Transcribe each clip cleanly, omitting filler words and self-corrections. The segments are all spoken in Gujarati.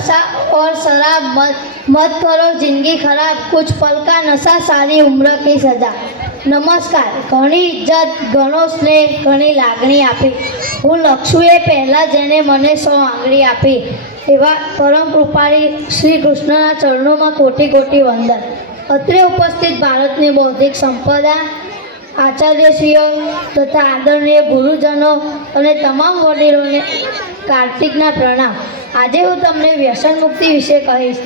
नशा और शराब मत करो जिंदगी खराब, कुछ पल का नशा सारी उम्र की सजा। नमस्कार। घणी इज्जत, घणो स्नेह, घणी लागणी आपी, હું લક્ષુએ પહેલાં જેને મને 100 આંગળી આપી, એવા પરમ કૃપાળી શ્રી કૃષ્ણના ચરણોમાં કોટી કોટી વંદન। અત્રે ઉપસ્થિત ભારતની બૌદ્ધિક સંપદા, આચાર્યશ્રીઓ તથા આદરણીય ગુરુજનો અને તમામ વડીલોને કાર્તિકના પ્રણામ। આજે હું તમને વ્યસન મુક્તિ વિશે કહીશ।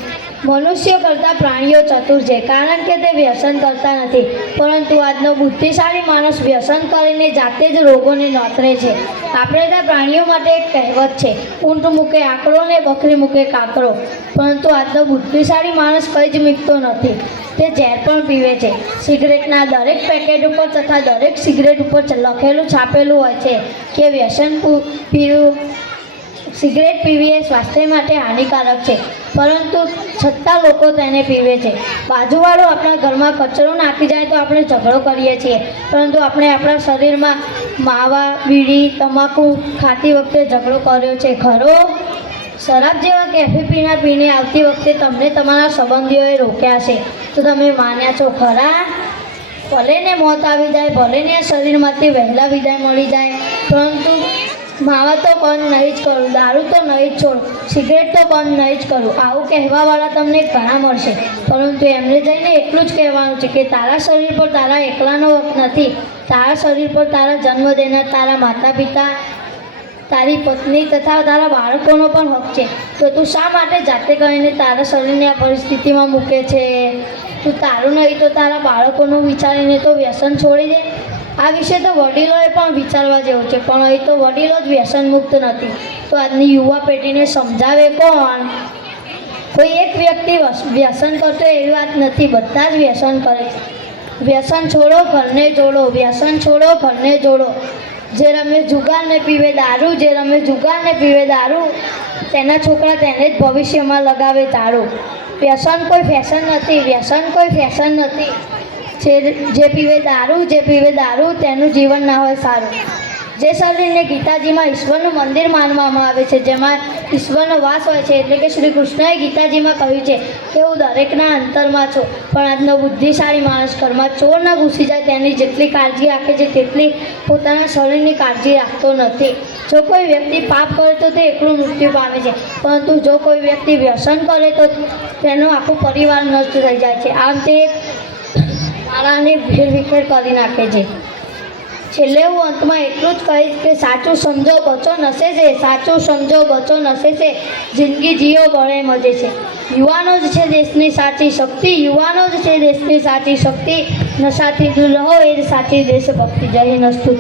મનુષ્યો કરતાં પ્રાણીઓ ચતુર છે, કારણ કે તે વ્યસન કરતા નથી, પરંતુ આજનો બુદ્ધિશાળી માણસ વ્યસન કરીને જાતે જ રોગોને નોતરે છે। આપણે ત્યાં પ્રાણીઓ માટે એક કહેવત છે, ઊંટ મૂકે આંકડો ને બકરી મૂકે કાંકરો, પરંતુ આજનો બુદ્ધિશાળી માણસ કંઈ જ મીકતો નથી, તે ઝેર પણ પીવે છે। સિગરેટના દરેક પેકેટ ઉપર તથા દરેક સિગરેટ ઉપર લખેલું છાપેલું હોય છે કે વ્યસન પીવું, સિગરેટ પીવી એ સ્વાસ્થ્ય માટે હાનિકારક છે, પરંતુ છતાં લોકો તેને પીવે છે। બાજુવાળો આપણા ઘરમાં કચરો નાખી જાય તો આપણે ઝઘડો કરીએ છીએ, પરંતુ આપણે આપણા શરીરમાં માવા, બીડી, તમાકુ ખાતી વખતે ઝઘડો કર્યો છે ખરો? શરાબ જેવા કેફી પીણા પીને આવતી વખતે તમને તમારા સંબંધીઓએ રોક્યા છે, તો તમે માન્યા છો ખરા? ભલે ને મોત આવી જાય, ભલે ને શરીરમાંથી વહેલા વિદાય મળી જાય, પરંતુ માવા તો બંધ નહીં જ કરું, દારૂ તો નહીં જ છોડું, સિગરેટ તો બંધ નહીં જ કરું, આવું કહેવાવાળા તમને ઘણા મળશે, પરંતુ એમને જઈને એટલું જ કહેવાનું છે કે તારા શરીર પર તારા એકલાનો હક નથી, તારા શરીર પર તારા જન્મ દેનાર તારા માતા પિતા, તારી પત્ની તથા તારા બાળકોનો પણ હક છે। તો તું શા માટે જાતે કહીને તારા શરીરને આ પરિસ્થિતિમાં મૂકે છે? તું તારું નહીં તો તારા બાળકોનું વિચારીને તો વ્યસન છોડી દે। આ વિશે તો વડીલોએ પણ વિચારવા જેવું છે, પણ અહીં તો વડીલો જ વ્યસન મુક્ત નથી, તો આજની યુવા પેઢીને સમજાવે કોણ? કોઈ એક વ્યક્તિ વ્યસન કરતો એવી વાત નથી, બધા જ વ્યસન કરે છે। વ્યસન છોડો ઘરને જોડો, વ્યસન છોડો ઘરને જોડો। જે રમે જુગાર ને પીવે દારૂ, જે રમે જુગાર ને પીવે દારૂ, તેના છોકરા તેને જ ભવિષ્યમાં લગાવે ઝાડુ। વ્યસન કોઈ ફેશન નથી, વ્યસન કોઈ ફેશન નથી। જે પીવે દારૂ તેનું જીવન ના હોય સારું। જે શરીરને ગીતાજીમાં ઈશ્વરનું મંદિર માનવામાં આવે છે, જેમાં ઈશ્વરનો વાસ હોય છે, એટલે કે શ્રી કૃષ્ણએ ગીતાજીમાં કહ્યું છે કે હું દરેકના અંતરમાં છું, પણ આજનો બુદ્ધિશાળી માણસ ઘરમાં ચોર ન ઘૂસી જાય તેની જેટલી કાળજી રાખે છે તેટલી પોતાના શરીરની કાળજી રાખતો નથી। જો કોઈ વ્યક્તિ પાપ કરે તો તે એકલું મૃત્યુ પામે છે, પરંતુ જો કોઈ વ્યક્તિ વ્યસન કરે તો તેનો આખો પરિવાર નષ્ટ થઈ જાય છે, આમ તે મારાને ભેરવિખેર કરી નાખે છે। છેલ્લે હું અંતમાં એટલું જ કહીશ કે સાચું સમજો બચો નશે છે, સાચું સમજો બચો નશે છે, જિંદગી જીવો બળે મજે છે। યુવાનો જ છે દેશની સાચી શક્તિ, યુવાનો જ છે દેશની સાચી શક્તિ, નશાથી દૂર રહો એ જ સાચી દેશભક્તિ। જય હિન્દ, અસ્તુ।